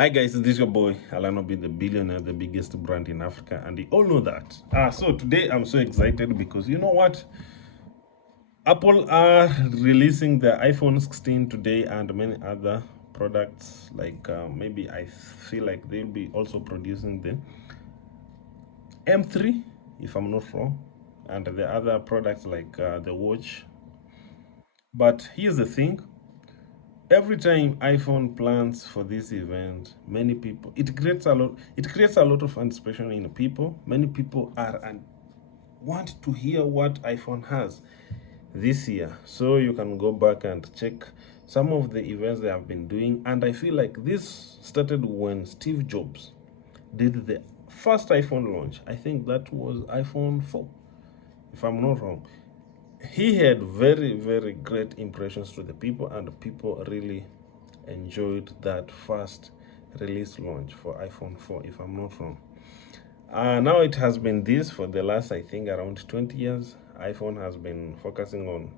Hi guys, this is your boy Alano be the billionaire, the biggest brand in Africa, and you all know that. So today I'm so excited because you know what? Apple are releasing the iPhone 16 today and many other products. Like maybe I feel like they'll be also producing the M3, if I'm not wrong, and the other products like the watch. But here's the thing: every time iPhone plans for this event, many people it creates a lot of anticipation in people. Many people are and want to hear what iPhone has this year. So you can go back and check some of the events they have been doing, and I feel like this started when Steve Jobs did the first iPhone launch. I think that was iPhone 4, if I'm not wrong. He had very, very great impressions to the people, and people really enjoyed that first release launch for iPhone 4, if I'm not wrong. Now it has been this for the last, I think, around 20 years. iPhone has been focusing on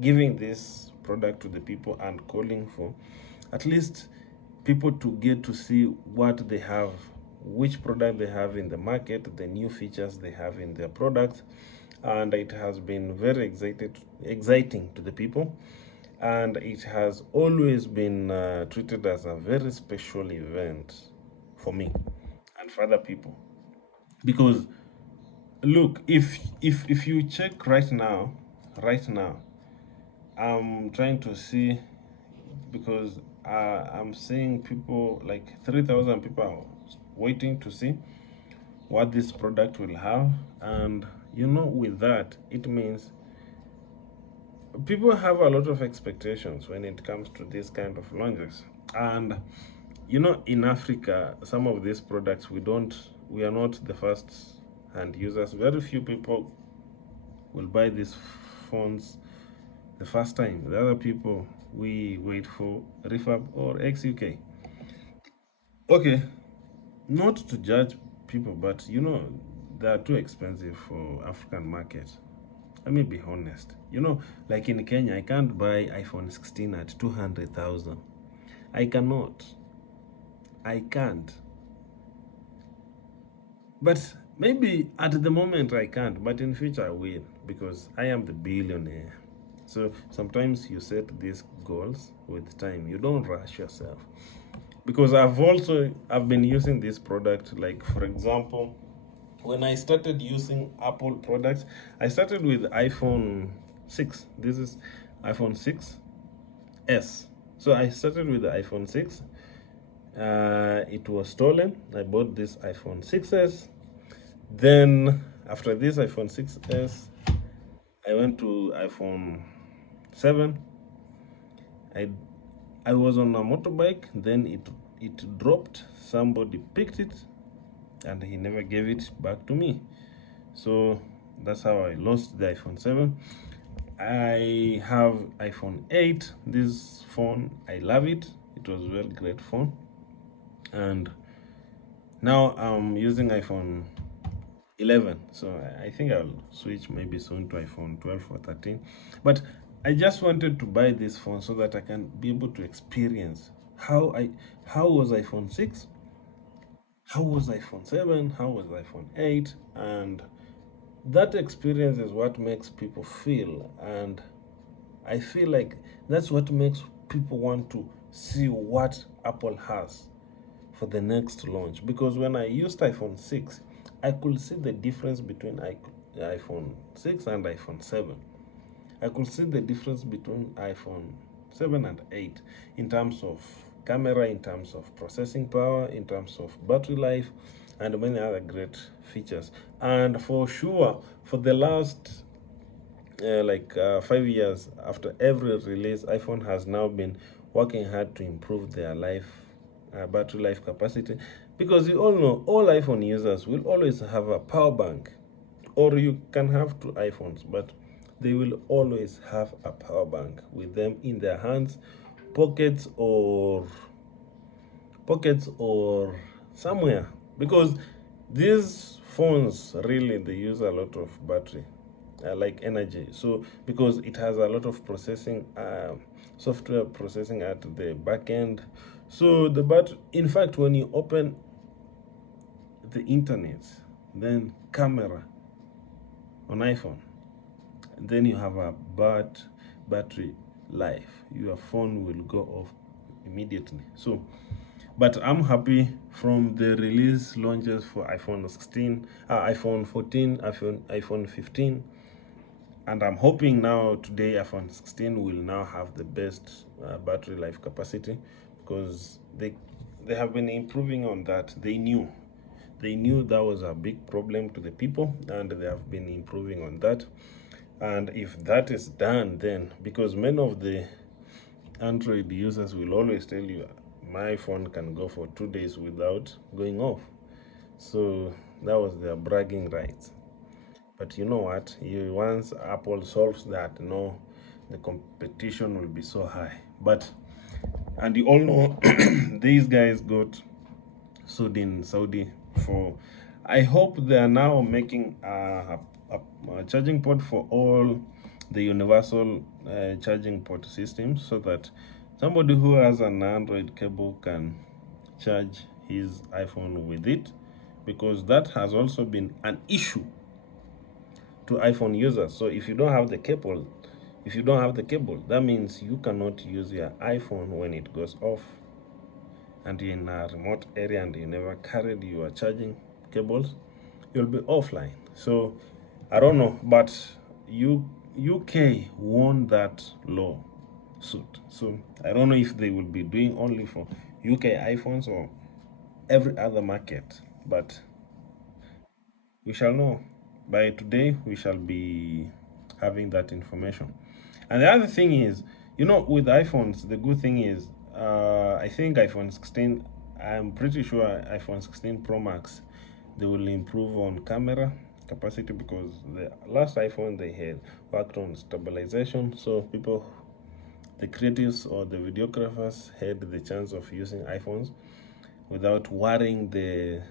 giving this product to the people and calling for at least people to get to see what they have, which product they have in the market, the new features they have in their products. And it has been very exciting to the people, and it has always been treated as a very special event for me and for other people. Because look, if you check right now, I'm trying to see, because I'm seeing people like 3,000 people are waiting to see what this product will have. And with that, it means people have a lot of expectations when it comes to this kind of launches. And in Africa, some of these products we are not the first hand users. Very few people will buy these phones the first time. The other people, we wait for refurb or XUK. Okay, not to judge people, but they are too expensive for African market. Let me be honest. Like in Kenya, I can't buy iPhone 16 at 200,000. I cannot. I can't. But maybe at the moment I can't, but in future I will, because I am the billionaire. So sometimes you set these goals with time. You don't rush yourself. Because I've been using this product, like for example, when I started using Apple products, I started with iPhone 6. This is iPhone 6s. So I started with the iPhone 6. It was stolen. I bought this iPhone 6s. Then after this iPhone 6s, I went to iPhone 7. I I was on a motorbike, then it dropped. Somebody picked it, and he never gave it back to me. So that's how I lost the iPhone 7. I have iPhone 8. This phone, I love it. It was a very great phone. And now I'm using iPhone 11. So I think I'll switch maybe soon to iPhone 12 or 13. But I just wanted to buy this phone so that I can be able to experience how was iPhone 6, how was iPhone 7, how was iPhone 8, and that experience is what makes people feel. And I feel like that's what makes people want to see what Apple has for the next launch. Because when I used iPhone 6, I could see the difference between iPhone 6 and iPhone 7. I could see the difference between iPhone 7 and 8 in terms of camera, in terms of processing power, in terms of battery life, and many other great features. And for sure, for the last 5 years after every release, iPhone has now been working hard to improve their battery life capacity, because you all know all iPhone users will always have a power bank, or you can have two iPhones, but they will always have a power bank with them in their hands, pockets or somewhere, because these phones really they use a lot of battery, like energy. So because it has a lot of processing software processing at the back end So the but in fact, when you open the internet, then camera on iPhone, then you have a bad battery life. Your phone will go off immediately. So, but I'm happy from the release launches for iPhone 16, iPhone 14, iPhone 15, and I'm hoping now today iPhone 16 will now have the best battery life capacity, because they have been improving on that. They knew that was a big problem to the people, and they have been improving on that. And if that is done, then because many of the Android users will always tell you, my phone can go for 2 days without going off. So that was their bragging rights. But you know what? Once Apple solves that, no, the competition will be so high. But and you all know these guys got sued in Saudi for. I hope they are now making a charging port for all the universal charging port systems, so that somebody who has an Android cable can charge his iPhone with it, because that has also been an issue to iPhone users. So if you don't have the cable, that means you cannot use your iPhone when it goes off, and you're in a remote area and you never carried your charging cables, you'll be offline. So I don't know, but UK won that lawsuit. So I don't know if they will be doing only for UK iPhones or every other market, but we shall know. By today, we shall be having that information. And the other thing is, with iPhones, the good thing is, I think iPhone 16, I'm pretty sure iPhone 16 Pro Max, they will improve on camera capacity, because the last iPhone they had worked on stabilization. So the creatives or the videographers had the chance of using iPhones without worrying the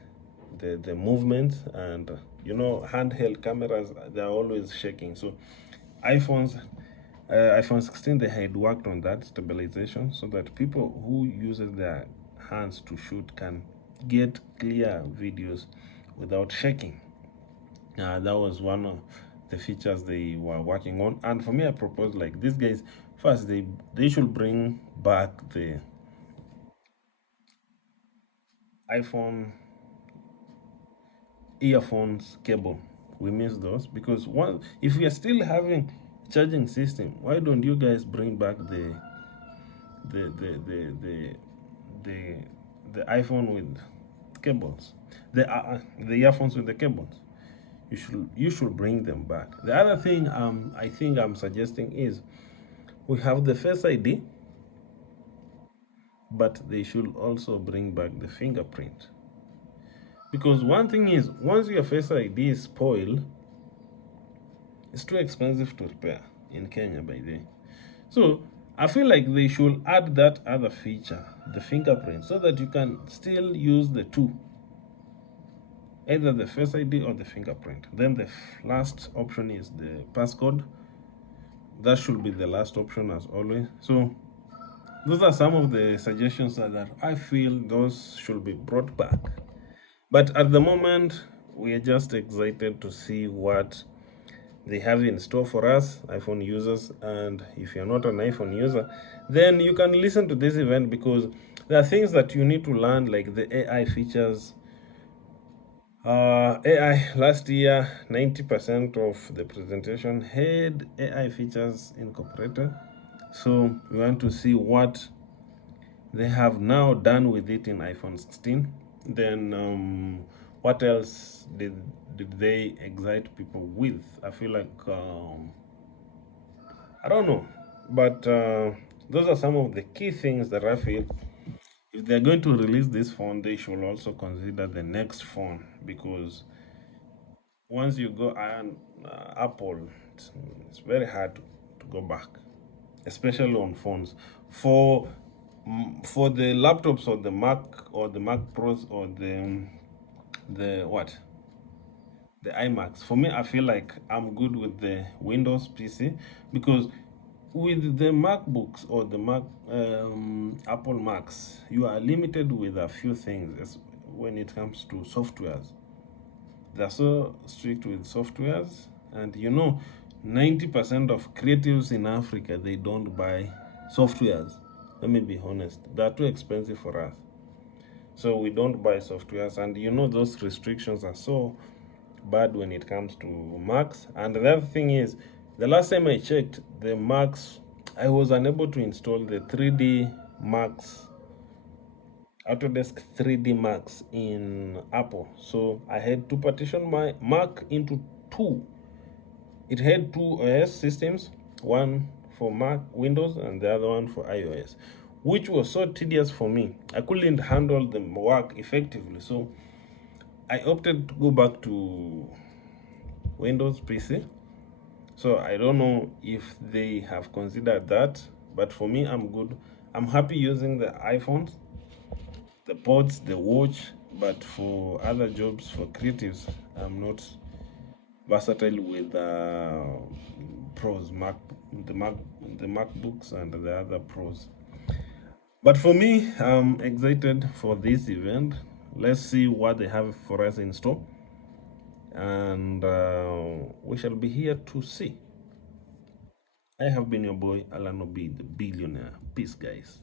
movement. And handheld cameras, they're always shaking. So iphones iPhone 16, they had worked on that stabilization, so that people who uses their hands to shoot can get clear videos without shaking. That was one of the features they were working on. And for me, I proposed, like, these guys, first they should bring back the iPhone earphones cable. We miss those, because if we are still having charging system, why don't you guys bring back the the the the the, the iPhone with cables, the earphones with the cables? You should bring them back. The other thing I think I'm suggesting is, we have the Face ID, but they should also bring back the fingerprint. Because one thing is, once your Face ID is spoiled, it's too expensive to repair in Kenya, by the way. So I feel like they should add that other feature, the fingerprint, so that you can still use the two, either the Face ID or the fingerprint. Then the last option is the passcode. That should be the last option, as always. So those are some of the suggestions that I feel those should be brought back. But at the moment, we are just excited to see what they have in store for us, iPhone users. And if you're not an iPhone user, then you can listen to this event, because there are things that you need to learn, like the AI features. AI last year, 90% of the presentation had AI features incorporated. So we want to see what they have now done with it in iPhone 16. Then what else did they excite people with? I feel like I don't know, but those are some of the key things that I feel, if they're going to release this phone, they should also consider the next phone, because once you go on Apple, it's very hard to go back, especially on phones. For the laptops or the Mac or the Mac Pros or the what the iMacs. For me, I feel like I'm good with the Windows PC, because with the MacBooks or the Apple Macs, you are limited with a few things when it comes to softwares. They're so strict with softwares, and 90% of creatives in Africa, they don't buy softwares. Let me be honest, they're too expensive for us. So we don't buy softwares, and those restrictions are so bad when it comes to Macs. And the other thing is, the last time I checked, the Macs, I was unable to install the 3D Macs, Autodesk 3D Macs in Apple. So I had to partition my Mac into two. It had two OS systems, one for Mac Windows and the other one for iOS, which was so tedious for me. I couldn't handle the work effectively. So I opted to go back to Windows PC. So I don't know if they have considered that, but for me, I'm good. I'm happy using the iPhones, the pods, the watch, but for other jobs, for creatives, I'm not versatile with pros, the Mac, the MacBooks and the other pros. But for me, I'm excited for this event. Let's see what they have for us in store, and we shall be here to see. I have been your boy Alan Obi, the billionaire. Peace, guys.